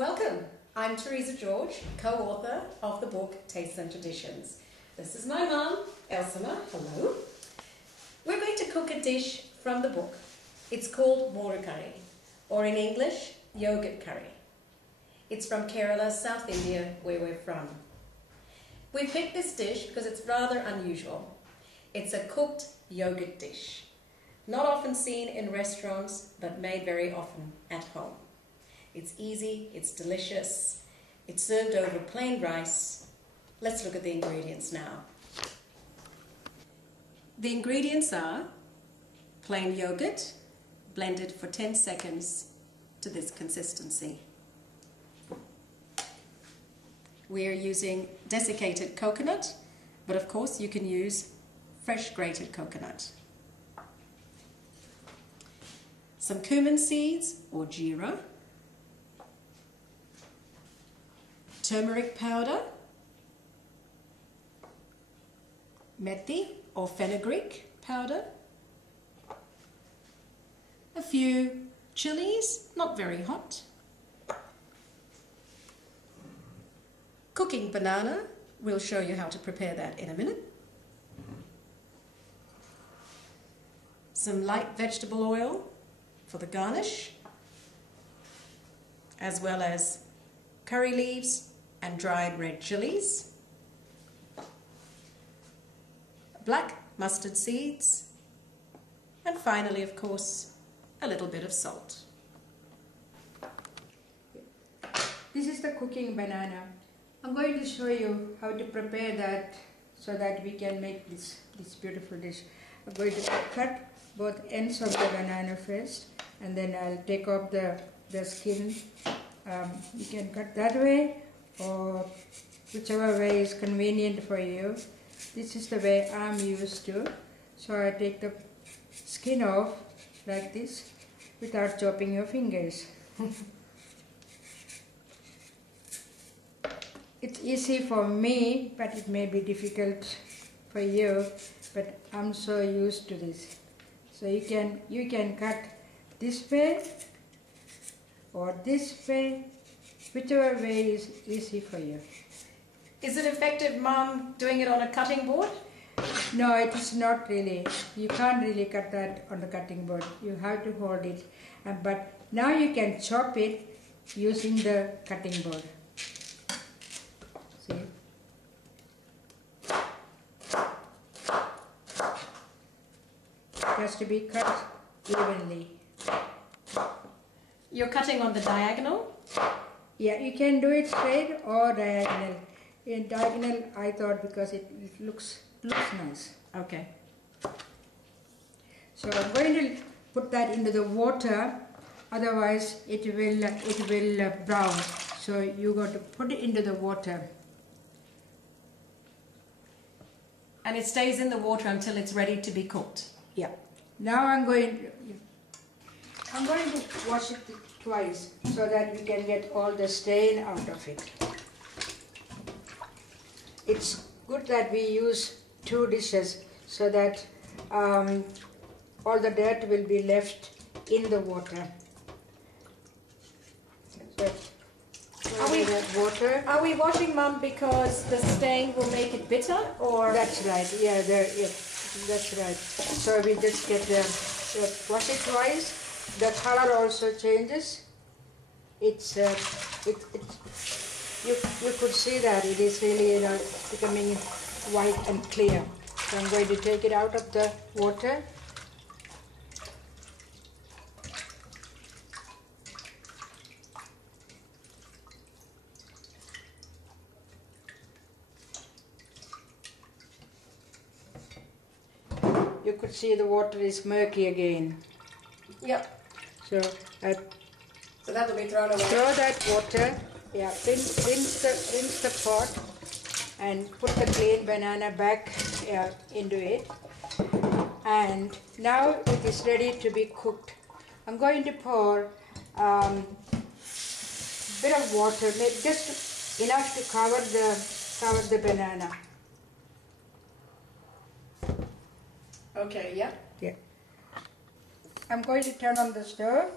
Welcome. I'm Teresa George, co-author of the book Tastes and Traditions. This is my mum, Elsima. Hello. We're going to cook a dish from the book. It's called Moru curry, or in English, yogurt curry. It's from Kerala, South India, where we're from. We picked this dish because it's rather unusual. It's a cooked yogurt dish, not often seen in restaurants, but made very often at home. It's easy, it's delicious, it's served over plain rice. Let's look at the ingredients now. The ingredients are plain yogurt, blended for 10 seconds to this consistency. We are using desiccated coconut, but of course you can use fresh grated coconut. Some cumin seeds or jeera, turmeric powder, methi or fenugreek powder, a few chilies, not very hot, cooking banana, we'll show you how to prepare that in a minute, some light vegetable oil for the garnish, as well as curry leaves and dried red chilies, black mustard seeds, and finally, of course, a little bit of salt. This is the cooking banana. I'm going to show you how to prepare that so that we can make this beautiful dish. I'm going to cut both ends of the banana first, and then I'll take off the skin. You can cut that way or whichever way is convenient for you. This is the way I'm used to. So I take the skin off like this without chopping your fingers. It's easy for me, but it may be difficult for you, but I'm so used to this. So you can cut this way or this way, whichever way is easy for you. Is it effective, Mum, doing it on a cutting board? No, it is not really. You can't really cut that on the cutting board. You have to hold it. But now you can chop it using the cutting board. See? It has to be cut evenly. You're cutting on the diagonal? Yeah, you can do it straight or diagonal. In diagonal, I thought because it looks nice. Okay. So I'm going to put that into the water, otherwise it will brown. So you got to put it into the water. And it stays in the water until it's ready to be cooked? Yeah. Now I'm going to wash it twice so that we can get all the stain out of it. It's good that we use two dishes so that all the dirt will be left in the water. So, are we washing, Mum, because the stain will make it bitter, or? That's right. Yeah, that's right. So we just get wash it twice. The color also changes. You could see that it is really becoming white and clear. So I'm going to take it out of the water. You could see the water is murky again. Yep. So that will be thrown away. Throw that water. Yeah, rinse the pot and put the clean banana back into it. And now it is ready to be cooked. I'm going to pour a bit of water, just enough to cover the banana. Okay, yeah. Yeah. I'm going to turn on the stove.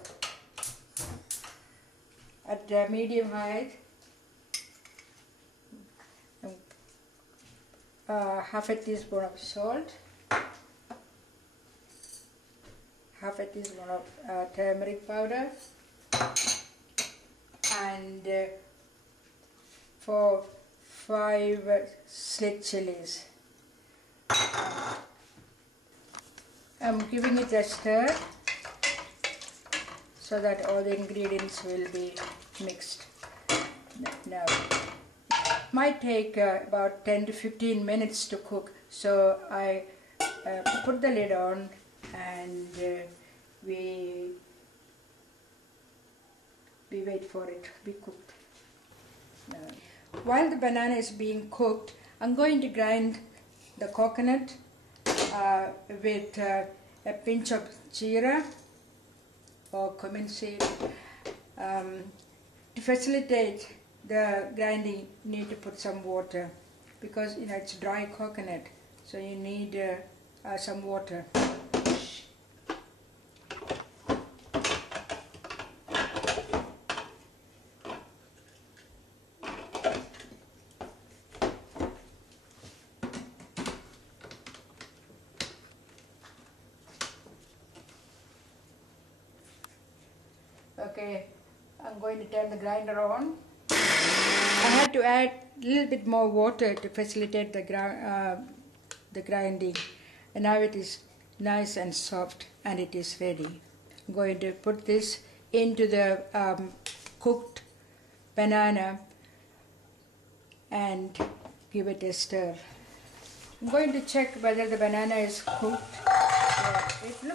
at medium height. Half a teaspoon of salt, half a teaspoon of turmeric powder, and 5 slit chilies. I'm giving it a stir so that all the ingredients will be mixed. Now, might take about 10 to 15 minutes to cook, so I put the lid on and we wait for it to be cooked. While the banana is being cooked, I'm going to grind the coconut with a pinch of jeera or cumin seed. To facilitate the grinding, you need to put some water because it's dry coconut, so you need some water. Okay, I'm going to turn the grinder on. I had to add a little bit more water to facilitate the grinding, and now it is nice and soft and it is ready. I'm going to put this into the cooked banana and give it a stir. I'm going to check whether the banana is cooked.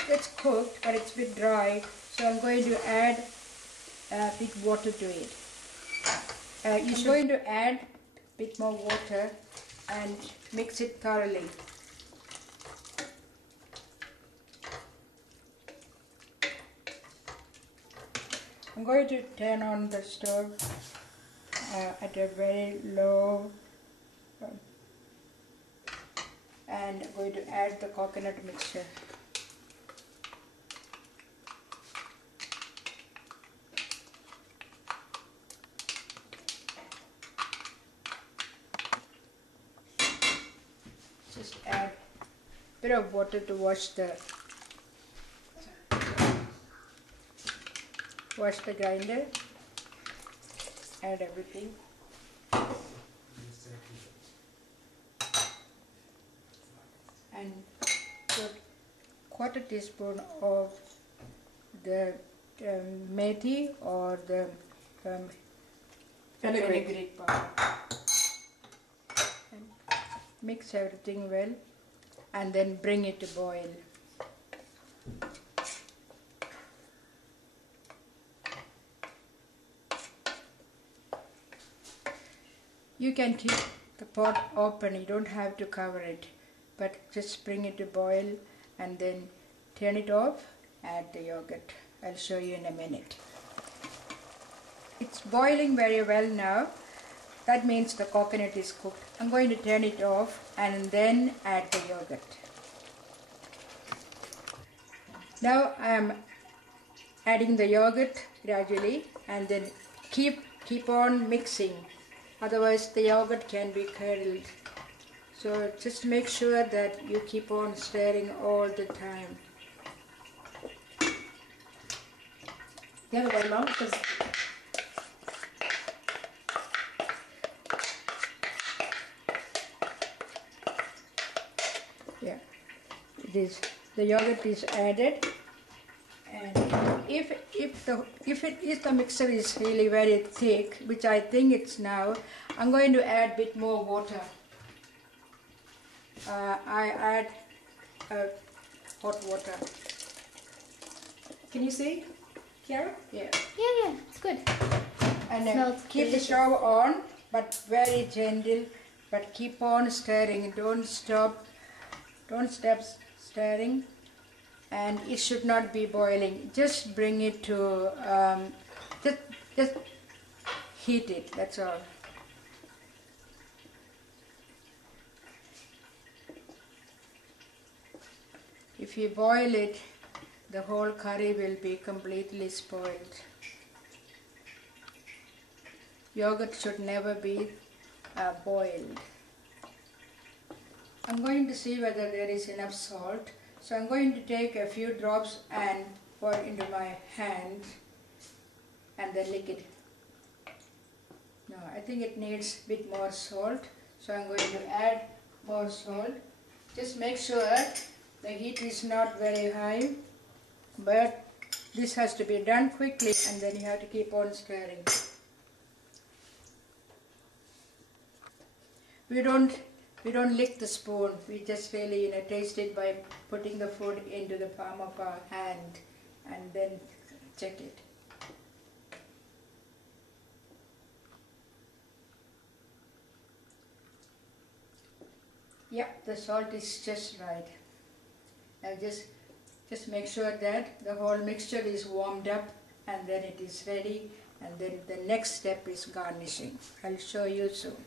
It's cooked, but it's a bit dry, so I'm going to add a bit water to it. I'm going to add a bit more water and mix it thoroughly. I'm going to turn on the stove at a very low and I'm going to add the coconut mixture. Just add a bit of water to wash the grinder. Add everything. And put quarter teaspoon of the methi or the fenugreek powder. And mix everything well and then bring it to boil. You can keep the pot open, you don't have to cover it, but just bring it to boil and then turn it off, add the yogurt. I'll show you in a minute. It's boiling very well now. That means the coconut is cooked. I'm going to turn it off and then add the yogurt. Now I am adding the yogurt gradually and then keep on mixing. Otherwise the yogurt can be curdled. So just make sure that you keep on stirring all the time. The other way, Mum, because yeah, the yogurt is added, and if the mixture is really very thick, which I think it's now, I'm going to add a bit more water. I add hot water. can you see, Kiara? Yeah. Yeah, it's good. And Smells keep delicious. the stove on, but very gentle. But keep on stirring. Don't stop stirring. And it should not be boiling. Just bring it to just heat it. That's all. If you boil it, the whole curry will be completely spoiled. Yogurt should never be boiled. I'm going to see whether there is enough salt. So I'm going to take a few drops and pour into my hand and then lick it. No, I think it needs a bit more salt. So I'm going to add more salt. Just make sure the heat is not very high, but this has to be done quickly and then you have to keep on stirring. We don't lick the spoon, we just really taste it by putting the food into the palm of our hand and then check it. Yeah, the salt is just right. Now just make sure that the whole mixture is warmed up and then it is ready, and then the next step is garnishing. I'll show you soon.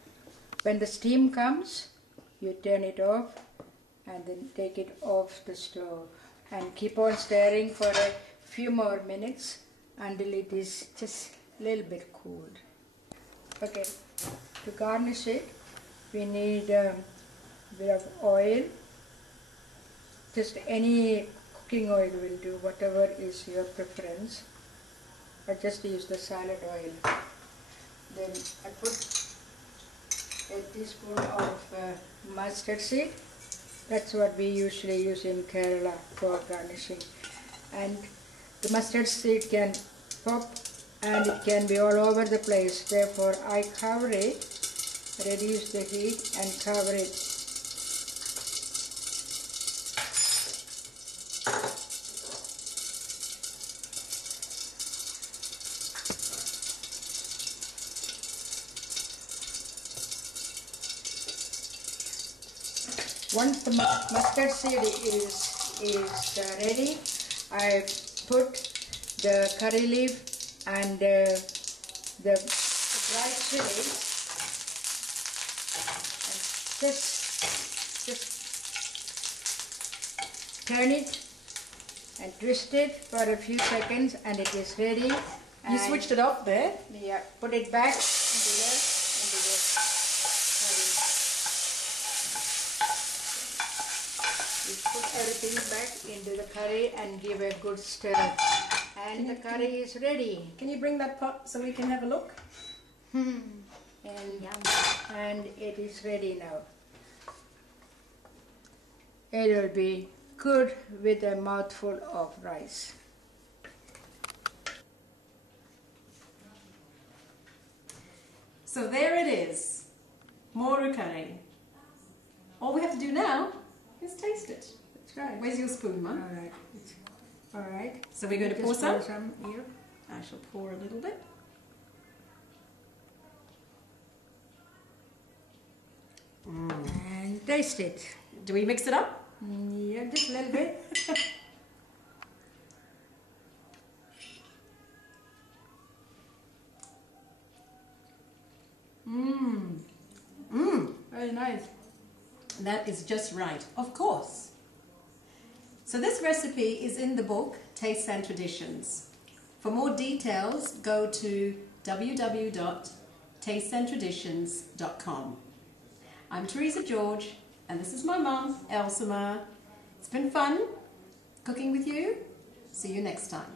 When the steam comes, you turn it off and then take it off the stove and keep on stirring for a few more minutes until it is just a little bit cooled. Okay, to garnish it, we need a bit of oil. Just any cooking oil will do, whatever is your preference. I just use the salad oil. Then I put a teaspoon of mustard seed. That's what we usually use in Kerala for garnishing. And the mustard seed can pop and it can be all over the place. Therefore, I cover it, reduce the heat and cover it. Once the mustard seed is ready, I put the curry leaf and the dried chili and just turn it and twist it for a few seconds and it is ready. You switched it off there? Yeah, put it back into the curry. Put everything back into the curry and give a good stir. And the curry is ready. Can you bring that pot so we can have a look? And it is ready now. It will be good with a mouthful of rice. So there it is, Moru curry. All we have to do now is taste it. That's right. Where's your spoon, Mum? All right. All right. So we're going to pour Just some? here. I shall pour a little bit. And taste it. Do we mix it up? Yeah, just a little bit. Very nice. That is just right, of course. So this recipe is in the book, Tastes and Traditions. For more details, go to www.tastesandtraditions.com. I'm Teresa George, and this is my mum, Elsima. It's been fun cooking with you. See you next time.